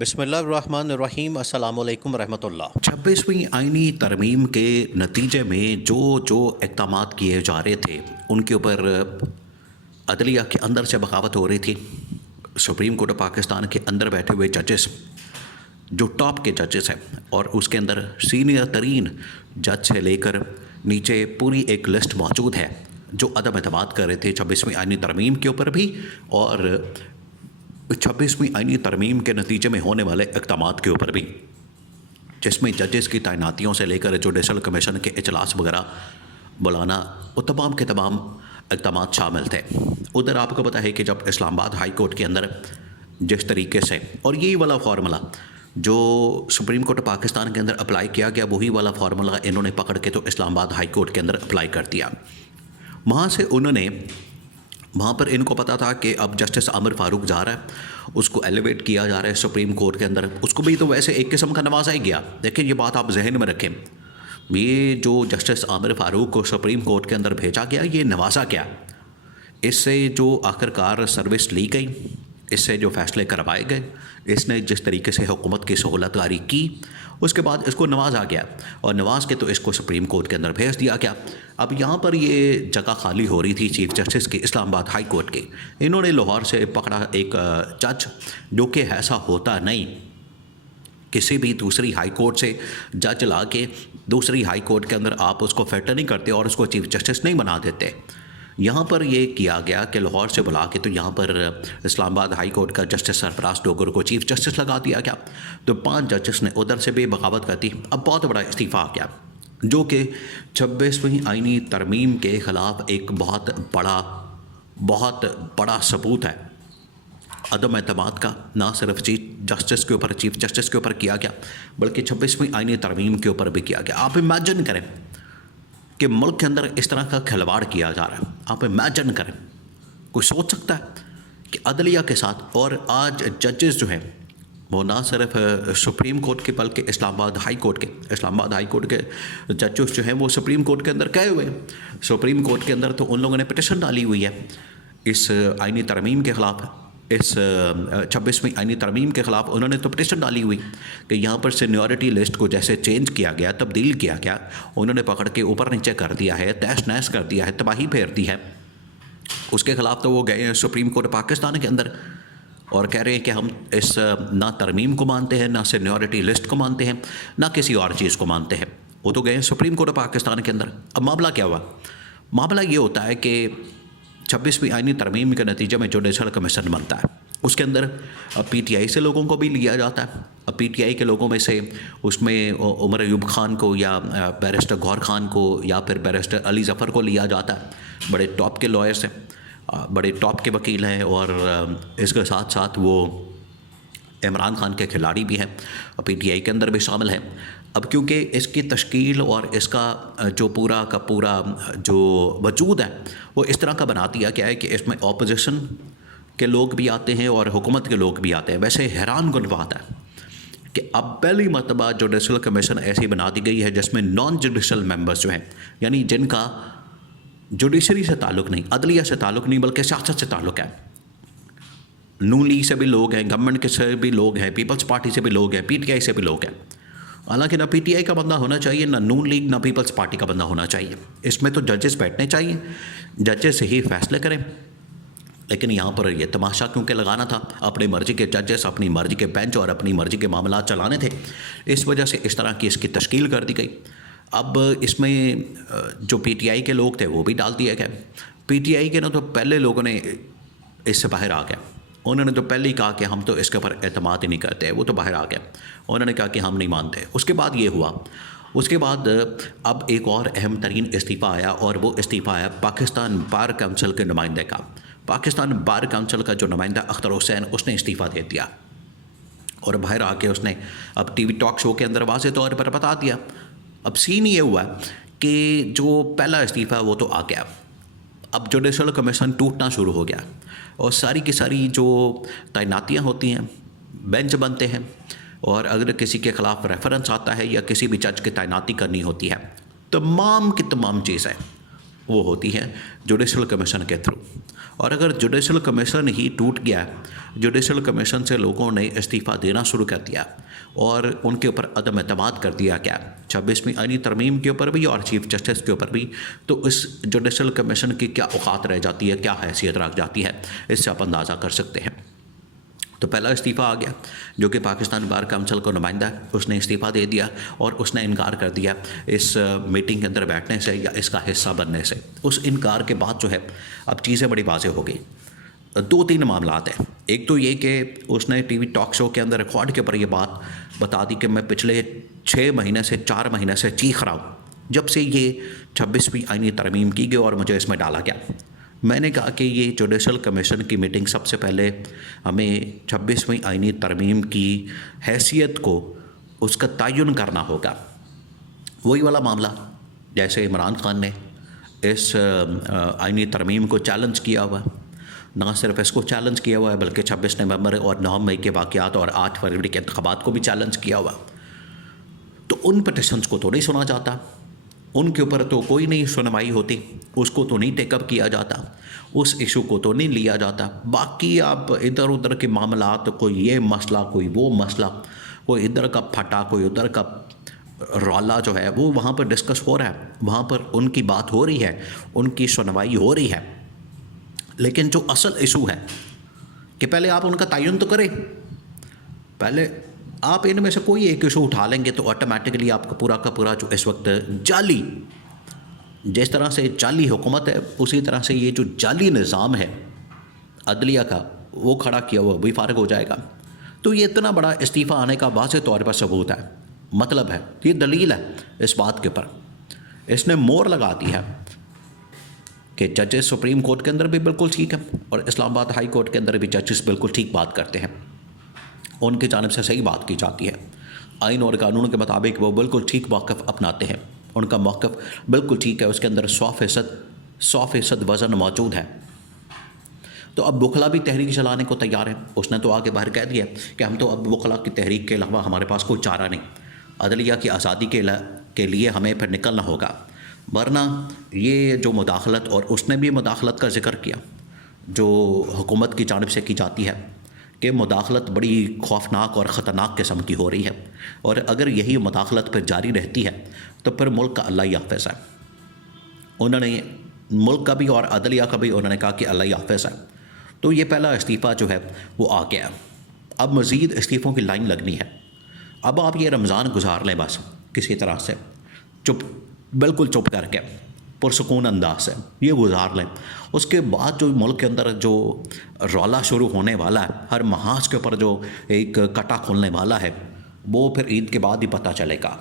بسم اللہ الرحمن الرحیم۔ السلام علیکم ورحمۃ اللہ۔ 26ویں آئینی ترمیم کے نتیجے میں جو اقدامات کیے جا رہے تھے ان کے اوپر عدلیہ کے اندر سے بغاوت ہو رہی تھی۔ سپریم کورٹ آف پاکستان کے اندر بیٹھے ہوئے ججز جو ٹاپ کے ججز ہیں اور اس کے اندر سینئر ترین جج سے لے کر نیچے پوری ایک لسٹ موجود ہے جو عدم اعتماد کر رہے تھے 26ویں آئینی ترمیم کے اوپر بھی اور 26ویں آئینی ترمیم کے نتیجے میں ہونے والے اقدامات کے اوپر بھی، جس میں ججز کی تعیناتیوں سے لے کر جوڈیشل کمیشن کے اجلاس وغیرہ بلانا وہ تمام کے تمام اقدامات شامل تھے۔ ادھر آپ کو پتہ ہے کہ جب اسلام آباد ہائی کورٹ کے اندر جس طریقے سے اور یہی والا فارمولہ جو سپریم کورٹ پاکستان کے اندر اپلائی کیا گیا وہی والا فارمولہ انہوں نے پکڑ کے تو اسلام آباد ہائی کورٹ کے اندر اپلائی کر دیا۔ وہاں پر ان کو پتا تھا کہ اب جسٹس عامر فاروق جا رہا ہے، اس کو ایلیویٹ کیا جا رہا ہے سپریم کورٹ کے اندر، اس کو بھی تو ویسے ایک قسم کا نوازا ہی گیا۔ لیکن یہ بات آپ ذہن میں رکھیں، یہ جو جسٹس عامر فاروق کو سپریم کورٹ کے اندر بھیجا گیا یہ نوازا گیا، اس سے جو آخرکار سروس لی گئی، اس سے جو فیصلے کروائے گئے، اس نے جس طریقے سے حکومت کی سہولت کاری کی، اس کے بعد اس کو نوازا گیا اور نواز کے تو اس کو سپریم کورٹ کے اندر بھیج دیا گیا۔ اب یہاں پر یہ جگہ خالی ہو رہی تھی چیف جسٹس کی اسلام آباد ہائی کورٹ کی، انہوں نے لاہور سے پکڑا ایک جج جو کہ ایسا ہوتا نہیں، کسی بھی دوسری ہائی کورٹ سے جج لا کے دوسری ہائی کورٹ کے اندر آپ اس کو فلٹر نہیں کرتے اور اس کو چیف جسٹس نہیں بنا دیتے۔ یہاں پر یہ کیا گیا کہ لاہور سے بلا کے تو یہاں پر اسلام آباد ہائی کورٹ کا جسٹس سرفراز ڈوگر کو چیف جسٹس لگا دیا گیا، تو 5 ججز نے ادھر سے بھی بغاوت کر دی۔ اب بہت بڑا استعفیٰ آ گیا جو کہ 26ویں آئینی ترمیم کے خلاف ایک بہت بڑا ثبوت ہے عدم اعتماد کا، نہ صرف چیف جسٹس کے اوپر کیا گیا بلکہ 26ویں آئینی ترمیم کے اوپر بھی کیا گیا۔ آپ امیجن کریں کہ ملک کے اندر اس طرح کا کھلواڑ کیا جا رہا ہے، آپ امیجن کریں، کوئی سوچ سکتا ہے کہ عدلیہ کے ساتھ؟ اور آج ججز جو ہیں وہ نہ صرف سپریم کورٹ کے بلکہ اسلام آباد ہائی کورٹ کے ججز جو ہیں وہ سپریم کورٹ کے اندر گئے ہوئے ہیں۔ سپریم کورٹ کے اندر تو ان لوگوں نے پٹیشن ڈالی ہوئی ہے اس آئینی ترمیم کے خلاف، اس 26ویں آئینی ترمیم کے خلاف انہوں نے تو پٹیشن ڈالی ہوئی کہ یہاں پر سینیورٹی لسٹ کو جیسے چینج کیا گیا، تبدیل کیا گیا، انہوں نے پکڑ کے اوپر نیچے کر دیا ہے، تہس نہس کر دیا ہے، تباہی پھیر دی ہے۔ اس کے خلاف تو وہ گئے ہیں سپریم کورٹ پاکستان کے اندر اور کہہ رہے ہیں کہ ہم اس نہ ترمیم کو مانتے ہیں، نہ سینیورٹی لسٹ کو مانتے ہیں، نہ کسی اور چیز کو مانتے ہیں۔ وہ تو گئے ہیں سپریم کورٹ پاکستان کے اندر۔ اب معاملہ کیا ہوا؟ معاملہ یہ ہوتا ہے کہ 26ویں آئینی ترمیم کے نتیجے میں جوڈیشل کمیشن بنتا ہے، اس کے اندر پی ٹی آئی سے لوگوں کو بھی لیا جاتا ہے۔ اب پی ٹی آئی کے لوگوں میں سے اس میں عمر ایوب خان کو یا بیرسٹر گور خان کو یا پھر بیرسٹر علی ظفر کو لیا جاتا ہے، بڑے ٹاپ کے لائرس ہیں، بڑے ٹاپ کے وکیل ہیں، اور اس کے ساتھ ساتھ وہ عمران خان کے کھلاڑی بھی ہیں، پی ٹی آئی کے اندر بھی شامل ہیں۔ اب کیونکہ اس کی تشکیل اور اس کا جو پورا کا پورا جو وجود ہے وہ اس طرح کا بنا دیا گیا ہے کہ اس میں اپوزیشن کے لوگ بھی آتے ہیں اور حکومت کے لوگ بھی آتے ہیں۔ ویسے حیران کن بات ہے کہ اب پہلی مرتبہ جوڈیشل کمیشن ایسی بنا دی گئی ہے جس میں نان جوڈیشل ممبرز جو ہیں، یعنی جن کا جوڈیشری سے تعلق نہیں، عدلیہ سے تعلق نہیں بلکہ سیاست سے تعلق ہے۔ نون لیگ سے بھی لوگ ہیں، گورنمنٹ کے سے بھی لوگ ہیں، پیپلز پارٹی سے بھی لوگ ہیں، پی ٹی آئی سے بھی لوگ ہیں۔ حالانکہ نہ پی ٹی آئی کا بندہ ہونا چاہیے، نہ نون لیگ، نہ پیپلز پارٹی کا بندہ ہونا چاہیے، اس میں تو ججز بیٹھنے چاہیے، ججز سے ہی فیصلے کریں۔ لیکن یہاں پر یہ تماشا کیونکہ لگانا تھا، اپنی مرضی کے ججز، اپنی مرضی کے بینچ اور اپنی مرضی کے معاملات چلانے تھے، اس وجہ سے اس طرح کی اس کی تشکیل کر دی گئی۔ اب اس میں جو پی ٹی آئی کے لوگ تھے وہ بھی ڈال دیے گئے۔ پی ٹی آئی کے نا تو پہلے لوگوں نے اس سے باہر آ گئے، انہوں نے تو پہلے ہی کہا کہ ہم تو اس کے اوپر اعتماد ہی نہیں کرتے، وہ تو باہر آ گئے، انہوں نے کہا کہ ہم نہیں مانتے۔ اس کے بعد یہ ہوا، اس کے بعد اب ایک اور اہم ترین استعفیٰ آیا، اور وہ استعفیٰ آیا پاکستان بار کونسل کے نمائندے کا۔ پاکستان بار کونسل کا جو نمائندہ اختر حسین، اس نے استعفیٰ دے دیا اور باہر آ کے اس نے اب ٹی وی ٹاک شو کے اندر واضح طور پر بتا دیا۔ اب سین یہ ہوا کہ جو پہلا استعفیٰ وہ تو آ گیا، اب جوڈیشل کمیشن ٹوٹنا شروع ہو گیا اور ساری کی ساری جو تعیناتیاں ہوتی ہیں، بینچ بنتے ہیں، اور اگر کسی کے خلاف ریفرنس آتا ہے یا کسی بھی جج کی تعیناتی کرنی ہوتی ہے، تمام کی تمام چیزیں وہ ہوتی ہے جوڈیشل کمیشن کے تھرو. اور اگر جوڈیشل کمیشن ہی ٹوٹ گیا, جوڈیشل کمیشن سے لوگوں نے استعفیٰ دینا شروع کر دیا اور ان کے اوپر عدم اعتماد کر دیا گیا 26ویں آئینی ترمیم کے اوپر بھی اور چیف جسٹس کے اوپر بھی, تو اس جوڈیشل کمیشن کی کیا اوقات رہ جاتی ہے, کیا حیثیت رکھ جاتی ہے, اس سے آپ اندازہ کر سکتے ہیں. تو پہلا استعفیٰ آ گیا جو کہ پاکستان بار کونسل کا نمائندہ ہے, اس نے استعفیٰ دے دیا اور اس نے انکار کر دیا اس میٹنگ کے اندر بیٹھنے سے یا اس کا حصہ بننے سے. اس انکار کے بعد جو ہے اب چیزیں بڑی واضح ہو گئی. 2-3 معاملات ہیں. ایک تو یہ کہ اس نے ٹی وی ٹاک شو کے اندر ریکارڈ کے اوپر یہ بات بتا دی کہ میں پچھلے 6 مہینے سے 4 مہینے سے چیخ رہا ہوں جب سے یہ 26ویں آئینی ترمیم کی گئی اور مجھے اس میں ڈالا گیا. میں نے کہا کہ یہ جوڈیشل کمیشن کی میٹنگ سب سے پہلے ہمیں 26ویں آئینی ترمیم کی حیثیت کو اس کا تعین کرنا ہوگا. وہی والا معاملہ جیسے عمران خان نے اس آئینی ترمیم کو چیلنج کیا ہوا, نہ صرف اس کو چیلنج کیا ہوا ہے بلکہ 26 نومبر اور 9 مئی کے واقعات اور 8 فروری کے انتخابات کو بھی چیلنج کیا ہوا. تو ان پٹیشنز کو تو نہیں سنا جاتا, ان کے اوپر تو کوئی نہیں سنوائی ہوتی, اس کو تو نہیں ٹیک اپ کیا جاتا, اس ایشو کو تو نہیں لیا جاتا. باقی آپ ادھر ادھر کے معاملات, کوئی یہ مسئلہ کوئی وہ مسئلہ, کوئی ادھر کا پھٹا کوئی ادھر کا رولا جو ہے وہ وہاں پر ڈسکس ہو رہا ہے, وہاں پر ان کی بات ہو رہی ہے, ان کی سنوائی ہو رہی ہے. لیکن جو اصل ایشو ہے کہ پہلے آپ ان کا تعین تو کریں, پہلے آپ ان میں سے کوئی ایک ایشو اٹھا لیں گے تو آٹومیٹکلی آپ کا پورا جو اس وقت جعلی, جس طرح سے جعلی حکومت ہے اسی طرح سے یہ جو جعلی نظام ہے عدلیہ کا وہ کھڑا کیا ہوا بھی فارغ ہو جائے گا. تو یہ اتنا بڑا استعفیٰ آنے کا واضح طور پر ثبوت ہے, مطلب ہے, یہ دلیل ہے اس بات کے اوپر. اس نے مور لگا دی ہے کہ ججز سپریم کورٹ کے اندر بھی بالکل ٹھیک ہے اور اسلام آباد ہائی کورٹ کے اندر بھی ججز بالکل ٹھیک بات کرتے ہیں, ان کی جانب سے صحیح بات کی جاتی ہے. آئین اور قانون کے مطابق وہ بالکل ٹھیک موقف اپناتے ہیں, ان کا موقف بالکل ٹھیک ہے, اس کے اندر 100% وزن موجود ہے. تو اب وکلا بھی تحریک چلانے کو تیار ہیں. اس نے تو آگے باہر کہہ دیا کہ ہم تو اب وکلا کی تحریک کے علاوہ ہمارے پاس کوئی چارہ نہیں, عدلیہ کی آزادی کے لیے ہمیں پھر نکلنا ہوگا, ورنہ یہ جو مداخلت, اور اس نے بھی مداخلت کا ذکر کیا جو حکومت کی جانب سے کی جاتی ہے کہ مداخلت بڑی خوفناک اور خطرناک قسم کی ہو رہی ہے, اور اگر یہی مداخلت پھر جاری رہتی ہے تو پھر ملک کا اللہ ہی حافظ ہے. انہوں نے ملک کا بھی اور عدلیہ کا بھی انہوں نے کہا کہ اللہ ہی حافظ ہے. تو یہ پہلا استعفیٰ جو ہے وہ آ گیا. اب مزید استعفوں کی لائن لگنی ہے. اب آپ یہ رمضان گزار لیں بس کسی طرح سے چپ, بالکل چپ کر کے پرسکون انداز سے یہ گزار لیں. اس کے بعد جو ملک کے اندر جو رولا شروع ہونے والا ہے, ہر محاذ کے اوپر جو ایک کٹا کھلنے والا ہے, وہ پھر عید کے بعد ہی پتہ چلے گا.